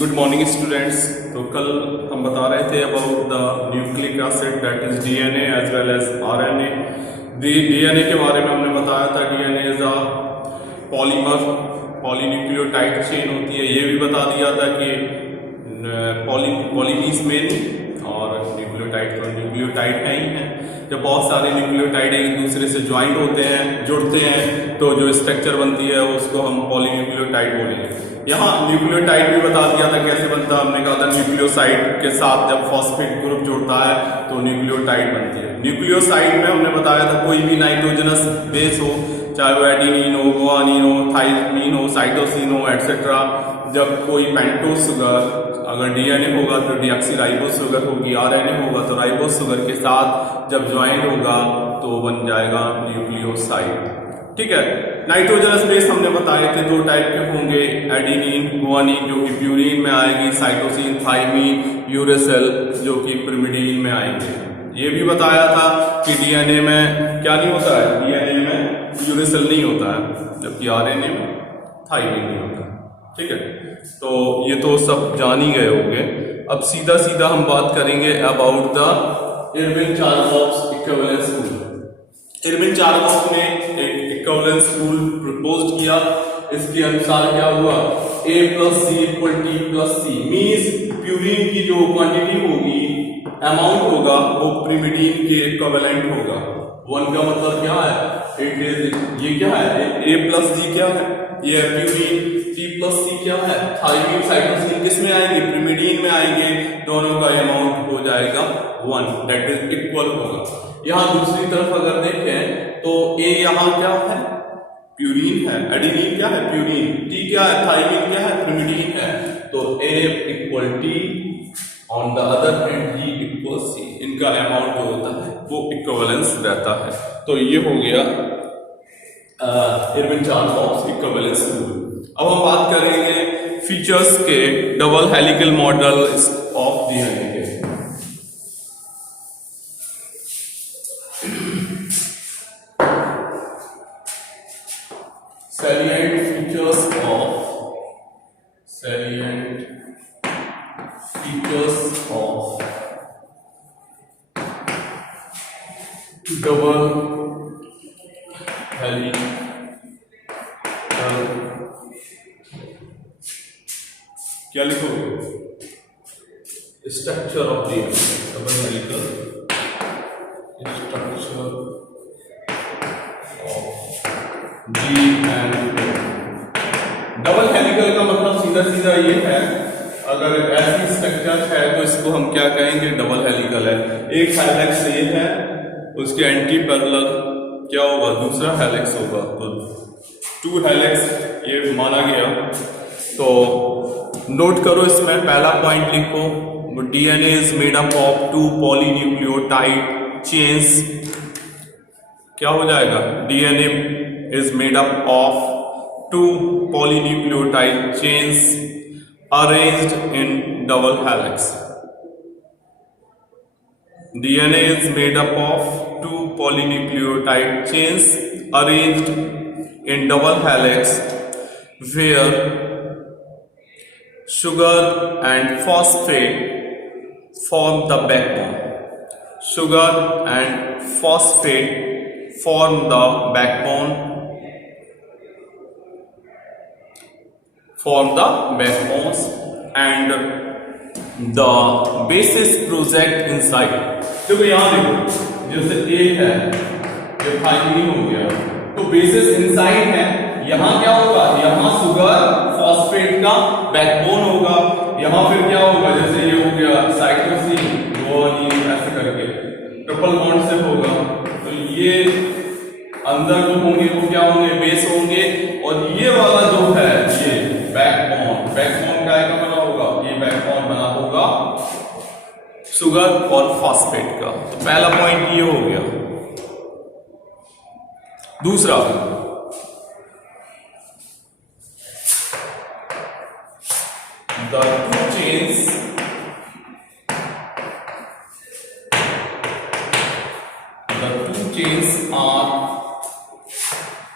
Good morning students. तो कल हम बता रहे थे about the nucleic acid that is DNA as well as RNA. DNA के बारे में हमने बताया था DNA is a polymer, polynucleotide chain होती है। ये भी बता दिया था कि पॉलीमीज मेन और न्यूक्लियोटाइड तो न्यूक्लियोटाइड है ही है। जब बहुत सारे न्यूक्लियोटाइड एक दूसरे से ज्वाइंट होते हैं, जुड़ते हैं, तो जो स्ट्रक्चर बनती है उसको हम पॉलीन्यूक्लियोटाइड बोलेंगे। यहाँ न्यूक्लियोटाइड भी बता दिया था कैसे बनता है। हमने कहा था न्यूक्लियोसाइड के साथ जब फॉस्फेट ग्रुप जुड़ता है तो न्यूक्लियोटाइड बनती है। न्यूक्लियोसाइड में हमने बताया था कोई भी नाइट्रोजनस बेस हो, चाहे वो एडिनिन हो, गुआनिन हो, थाइमिन हो, साइटोसिन हो एटसेट्रा। जब कोई पेंटोस शुगर अगर डीएनए होगा तो डीऑक्सीराइबोस शुगर होगी, आरएनए होगा तो राइबोस शुगर के साथ जब ज्वाइन होगा तो बन जाएगा न्यूक्लियोसाइड। ठीक है। नाइट्रोजनस बेस हमने बताए थे दो टाइप के होंगे, एडिनिन, गुआनिन जो कि प्यूरिन में आएगी, साइटोसिन, थाइमिन, यूरेसिल जो कि पिरिमिडीन में आएंगे। ये भी बताया था कि डीएनए में क्या नहीं होता है, डीएनए में यूरेसिल नहीं होता है, जबकि आरएनए में थाइमिन नहीं होता। ठीक है, तो ये तो सब जान ही गए होंगे। अब सीधा सीधा हम बात करेंगे अबाउट द इरविन-चारकॉफ इक्विवेलेंस रूल। इरविन-चारकॉफ ने एक इक्विवेलेंस रूल प्रपोज किया। इसके अनुसार क्या हुआ, A + C = T + C means purine की जो क्वांटिटी होगी, अमाउंट होगा, वो पिरिमिडीन के इक्विवेलेंट होगा। 1 का मतलब क्या है, इट इज, ये क्या है, A + D क्या है, ये है प्यूरिन। T + C क्या है, थाइमिन, साइटोसिन किस में आएंगे, पिरिमिडीन में आएंगे। दोनों का अमाउंट हो जाएगा 1, दैट इज इक्वल होगा। यहाँ दूसरी तरफ अगर देखें तो A यहाँ क्या है, प्यूरिन है, एडिनिन क्या है, प्यूरिन, T क्या है, थाइमिन क्या है, पिरिमिडीन है। तो A = T, on the other hand G = C। इनका अमाउंट जो होता है वो इक्विवेलेंस रहता है। तो ये हो गया इरविन-चारकॉफ इक्विवेलेंस रूल। अब हम बात करेंगे फीचर्स के double helical model of DNA के। Salient features of double helical क्या लिखोगे, structure of DNA, double helical structure of DNA. Double helical का मतलब सीधा सीधा ये है, अगर ऐसी स्ट्रक्चर है तो इसको हम क्या कहेंगे, डबल हेलिकल है। एक हेलिक्स ये है, उसके एंटी पैरेलल क्या होगा, दूसरा हेलिक्स होगा, तो 2 हेलिक्स ये माना गया। तो नोट करो, इसमें पहला पॉइंट लिखो, DNA is made up of 2 polynucleotide chains. क्या हो जाएगा, DNA is made up of 2 polynucleotide chains arranged in double helix. DNA is made up of 2 polynucleotide chains arranged in double helix where sugar and phosphate form the backbone. Sugar and phosphate form the backbones and the bases project inside. देखो यहाँ देखो, जैसे A है, ये thymine हो गया, तो basis inside है। यहाँ क्या होगा, यहाँ शुगर फॉस्फेट का बैकबोन होगा। यहाँ फिर क्या होगा, जैसे ये हो गया साइटोसिन, गुआनिन, ऐसे करके ट्रिपल बॉन्ड से होगा। तो ये अंदर जो होंगे वो क्या होंगे, बेस होंगे। और ये वाला जो है ये बैकबोन, बैकबोन क्या बना होगा, ये बैकबोन बना होगा शुगर और फॉस्फेट का। तो पहला पॉइंट ये हो गया। दूसरा, the two chains are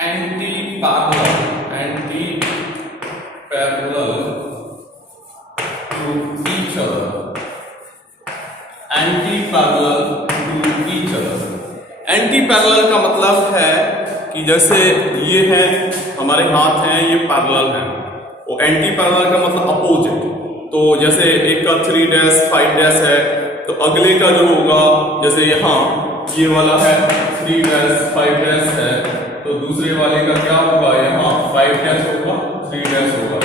anti-parallel parallel to each other. Anti parallel का मतलब है कि जैसे ये है हमारे हाथ हैं, ये पैरेलल है, और एंटी पैरेलल का मतलब अपोजिट। तो जैसे एक का 3 डैश 5 डैश है, तो अगले का जो होगा, जैसे यहाँ ये वाला है 3 डैश 5 डैश है, तो दूसरे वाले का क्या होगा, यहाँ 5 डैश होगा 3 डैश होगा।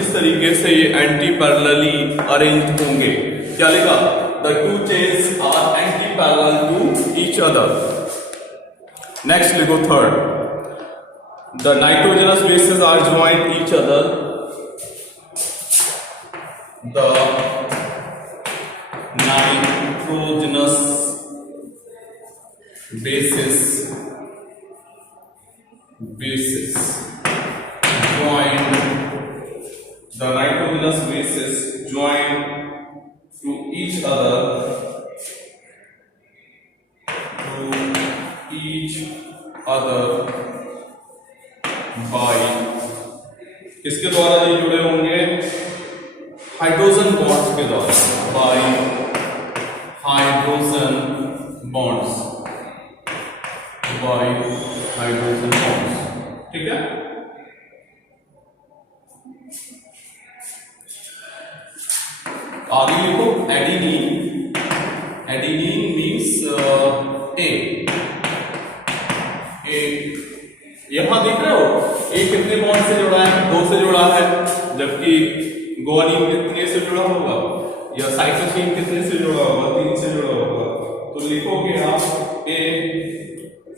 इस तरीके से ये एंटी पैरेलली अरेंज होंगे। क्या लिखा, the two chains are antiparallel to each other. Next लिखो third, the nitrogenous bases are joint each other, the nitrogenous bases join, the nitrogenous bases join to each other by, किसके द्वारा ये जुड़े होंगे, hydrogen bonds के द्वारा, by hydrogen bonds, by hydrogen bonds. ठीक है, आगे लिखो एडिनिन। एडिनिन मीन्स ए। यहां देख रहे हो ए कितने बॉन्ड से जुड़ा है, 2 से जुड़ा है, जबकि गुआनिन कितने से जुड़ा होगा, या साइटोसिन कितने से जुड़ा होगा, 3 से जुड़ा होगा। तो लिखोगे आप ए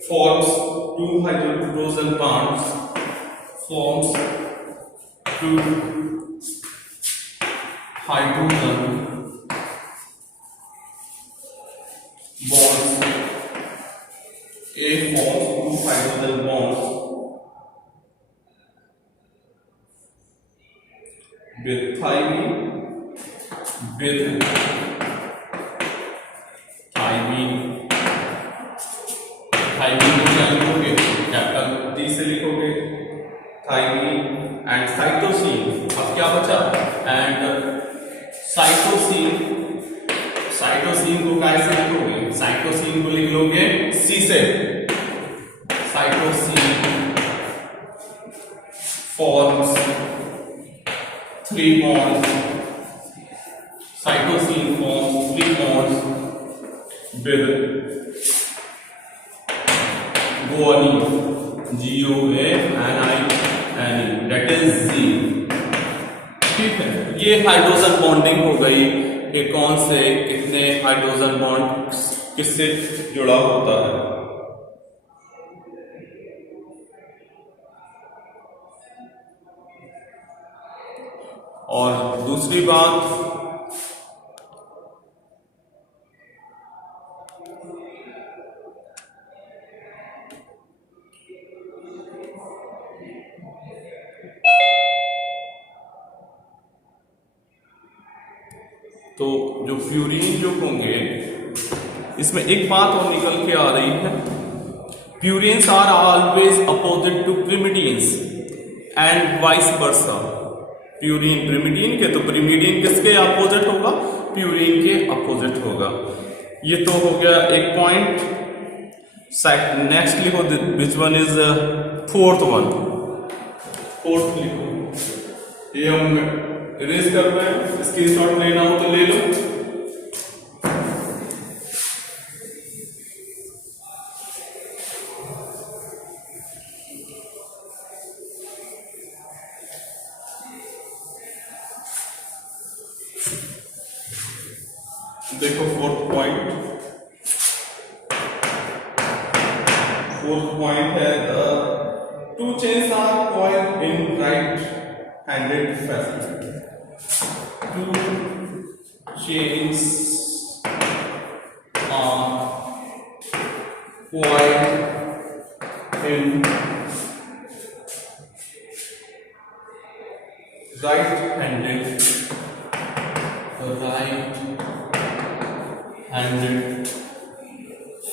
forms 2 hydrogen bonds, forms 2 hydrogen bonds, A forms 2 hydrogen bonds with thymine, thymine को क्या लिखोगे, कैपिटल टी से लिखोगे थाइमीन, एंड साइटोसिन। अब क्या बचा, एंड साइटोसिन। साइटोसिन को कैसे लिखोगे, साइटोसिन को लिख लोगे सी से, cytosine forms 3 bonds, cytosine forms 3 bonds with guanine, GUANINE, that is Z। ठीक है, ये हाइड्रोजन बॉन्डिंग हो गई कि कौन से कितने हाइड्रोजन बॉन्ड किससे जुड़ा होता है। और दूसरी बात, तो जो प्यूरीन जो होंगे, इसमें एक बात और निकल के आ रही है, purines are always opposite to pyrimidines and vice versa. Purine pyrimidine के, तो प्रिमिडीन किसके अपोजिट होगा, प्यूरीन के अपोजिट होगा। ये तो हो गया एक पॉइंट। नेक्स्ट लिखो, which one is fourth one, fourth लिखो, ये हम इरेज कर रहे हैं, स्क्रीनशॉट लेना हो तो ले लो। देखो फोर्थ पॉइंट है, the two chains are coiled in right handed fashion. Two chains are coiled in right-handed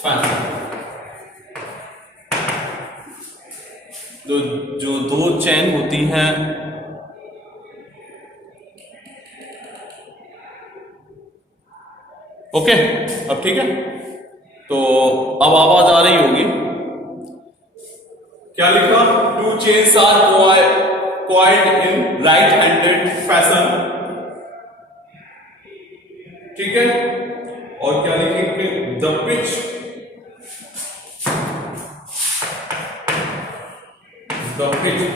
fashion। तो जो 2 चेन होती हैं, ओके, अब ठीक है। तो अब आवाज आ रही होगी। क्या लिखा? Two chains are coiled in right handed fashion, ठीक है। और क्या लिखेंगे? द पिच,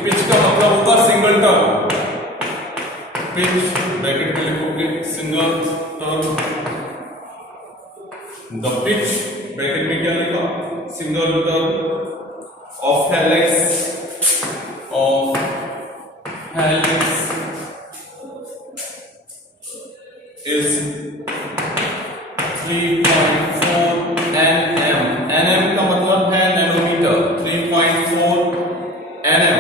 पिच का मतलब होगा सिंगल टर्न। पिच ब्रैकेट में लिखोगे single turn. The pitch bracket में क्या लिखा? Single turn off helix is 3.4 nm। nm का मतलब है नैनोमीटर। 3.4 nm,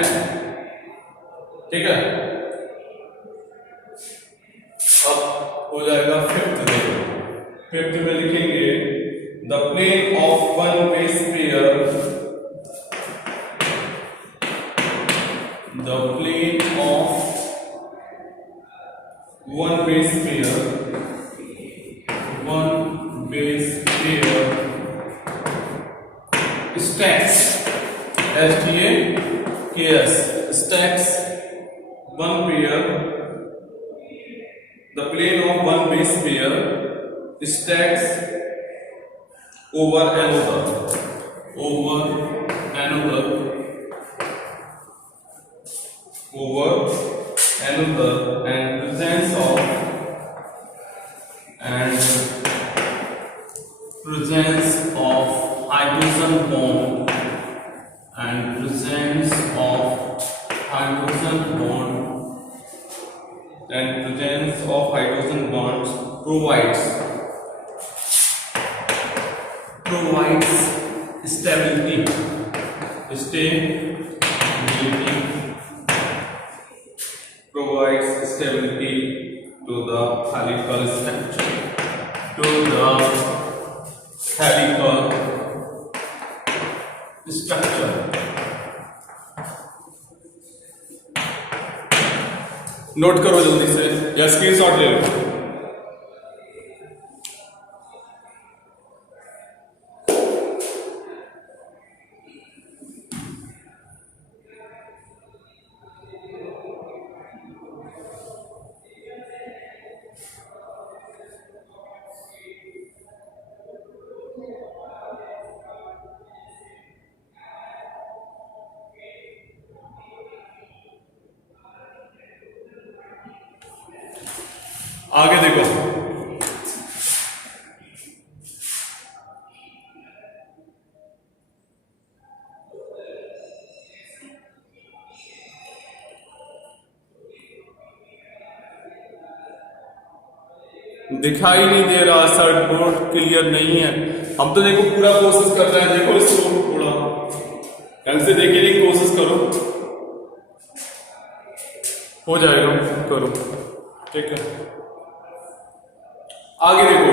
ठीक है। अब हो जाएगा फिफ्थ में लिखेंगे the plane of one base pair, the plane of one base pair stacks, STAKS, stacks one pair, the plane of one base pair stacks over another and presence of hydrogen bond provides stability to the helical structure, note करो जल्दी से या screenshot ले लो। आगे देखो, दिखाई नहीं दे रहा सर, बोर्ड क्लियर नहीं है। हम तो देखो पूरा कोशिश कर रहे हैं, देखो इसको थोड़ा ढंग से देखने की कोशिश करो, हो जाएगा, करो, ठीक है। आगे देखो,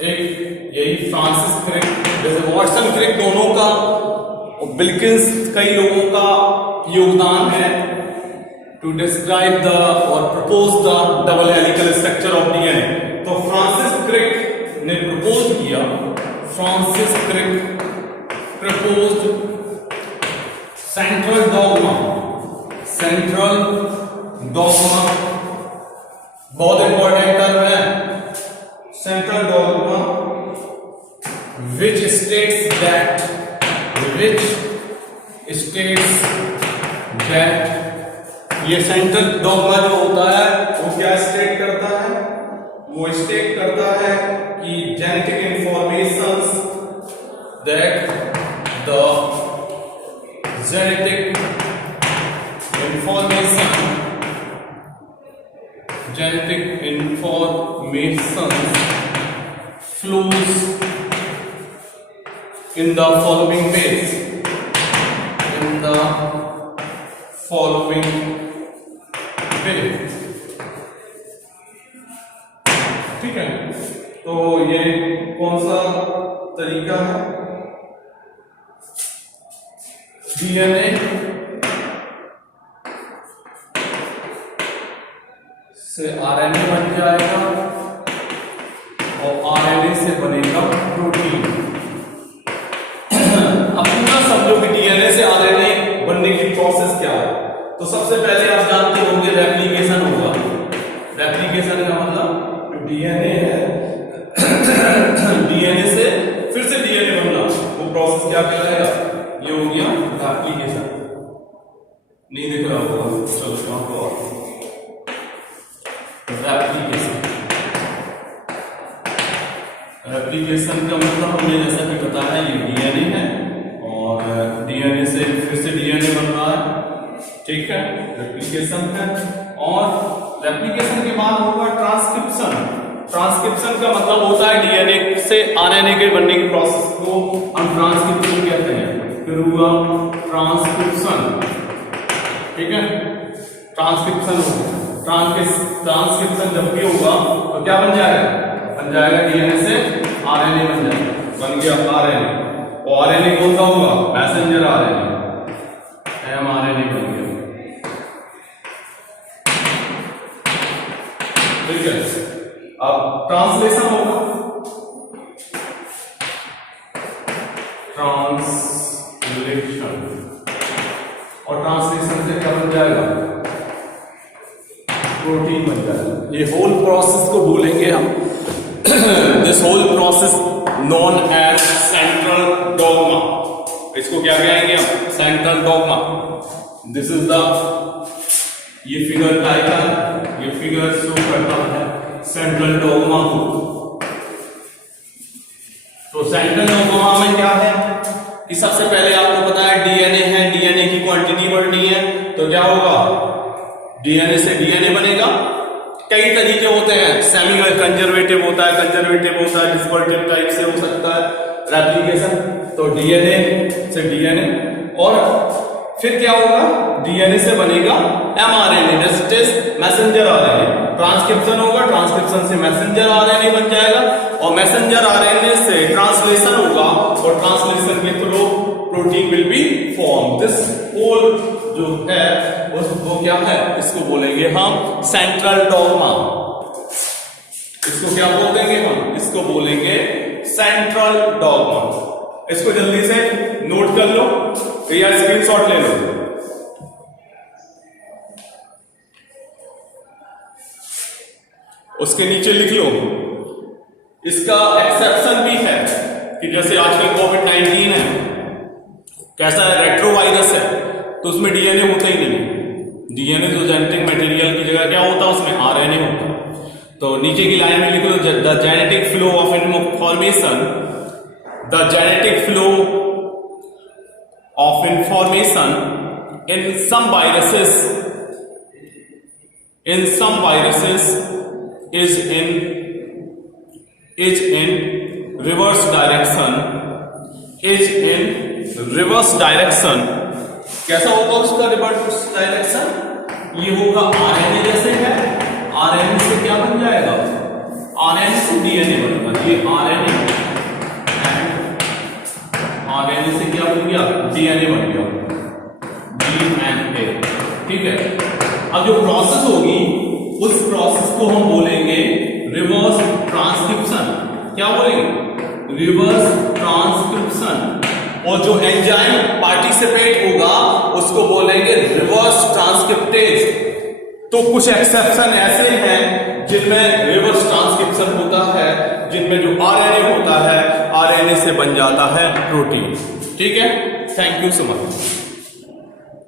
एक यही फ्रांसिस क्रिक, जैसे वॉटसन क्रिक दोनों का और विल्किंस कई लोगों का योगदान है टू डिस्क्राइब द और propose the double helical structure of DNA. तो फ्रांसिस क्रिक ने प्रपोज किया, Francis Crick proposed central dogma बहुत इंपॉर्टेंट टर्म है, central dogma which states that ये सेंट्रल डॉगमा जो होता है वो क्या स्टेट करता है? वो स्टेट करता है कि genetic informations that the genetic information flows in the following ways. DNA से आरएनए बन जाएगा और आरएनए से बनेगा प्रोटीन। अब पूरा समझो कि डीएनए से आरएनए बनने की प्रोसेस क्या है। तो सबसे पहले आप जानते होंगे रेप्लिकेशन होगा। रेप्लिकेशन का मतलब डीएनए है, डीएनए से फिर से डीएनए बनना, वो प्रोसेस क्या कहलाएगा? ये हो गया रेप्लिकेशन। नहीं दिख रहा होगा, चलो वहां पर रेप्लिकेशन। रेप्लिकेशन का मतलब हमने जैसा कि बताया ये डीएनए है और डीएनए से फिर से डीएनए बन रहा है, ठीक है, रेप्लिकेशन है। और रेप्लिकेशन के बाद होगा ट्रांसक्रिप्शन। ट्रांसक्रिप्शन का मतलब होता है डीएनए से आरएनए के बनने की प्रोसेस को हम ट्रांसक्रिप्शन कहते हैं। फिर हुआ ट्रांसक्रिप्शन, ठीक है, ट्रांसक्रिप्शन होगा। ट्रांसक्रिप्शन जब भी होगा तो क्या बन जाएगा? बन जाएगा डीएनए से आरएनए बन जाएगा, बन गया आरएनए। और आरएनए कौन सा होगा? मैसेंजर आरएनए, एमआरएनए बन गया, ठीक है। अब ट्रांसलेशन होगा, ट्रांसलेशन, और ट्रांसलेशन से क्या बन जाएगा? प्रोटीन बन जाएगा। ये होल प्रोसेस को बोलेंगे हम this whole process known as central dogma. इसको क्या कहेंगे हम? Central dogma. This is the, ये फिगर टाइप, ये फिगर शो करता है सेंट्रल डॉगमा को। तो सेंट्रल डॉगमा में क्या है कि सबसे पहले आपको पता है डीएनए है, डीएनए की क्वांटिटी बढ़नी है तो क्या होगा? डीएनए से डीएनए बनेगा। कई तरीके होते हैं, सेमी कंजर्वेटिव होता है, कंजर्वेटिव होता है, डिस्पर्टिव टाइप से हो सकता है रेप्लिकेशन। तो डीएनए से डीएनए, और फिर क्या होगा? डीएनए से बनेगा mRNA, that is messenger RNA. Transcription होगा, ट्रांसक्रिप्शन से मैसेंजर आरएनए बन जाएगा और मैसेंजर आरएनए से ट्रांसलेशन होगा और ट्रांसलेशन के through protein will be form. This whole जो है वो क्या है? इसको बोलेंगे हम सेंट्रल डॉगमा। इसको क्या बोलेंगे हम? इसको बोलेंगे सेंट्रल डॉगमा। इसको जल्दी से नोट कर लो या स्क्रीनशॉट ले लो। उसके नीचे लिख लो। इसका एक्सेप्शन भी है कि जैसे आजकल कोविड-19 है, कैसा है? रेट्रोवायरस है, तो उसमें डीएनए होता ही नहीं। डीएनए तो जेनेटिक मटेरियल की जगह क्या होता है? उसमें आरएनए होता है। तो नीचे की लाइन में लिख लो, the genetic flow of information, the genetic flow of information in some viruses is in reverse direction। कैसा होगा उसका रिवर्स डायरेक्शन? ये होगा आरएनए जैसे है, आरएनए से क्या बन जाएगा? आरएनए से डीएनए बनेगा। ये आरएनए से क्या बन गया? डीएनए बन गया, डीएनए, ठीक है। अब जो प्रोसेस होगी उस प्रोसेस को हम बोलेंगे रिवर्स ट्रांसक्रिप्शन। क्या बोलेंगे? Reverse transcription. और जो एंजाइम पार्टिसिपेट होगा उसको बोलेंगे रिवर्स ट्रांसक्रिप्टेज। तो कुछ एक्सेप्शन ऐसे हैं जिनमें रिवर्स ट्रांसक्रिप्शन होता है, जिनमें जो आरएनए होता है, आरएनए से बन जाता है प्रोटीन, ठीक है। Thank you so much.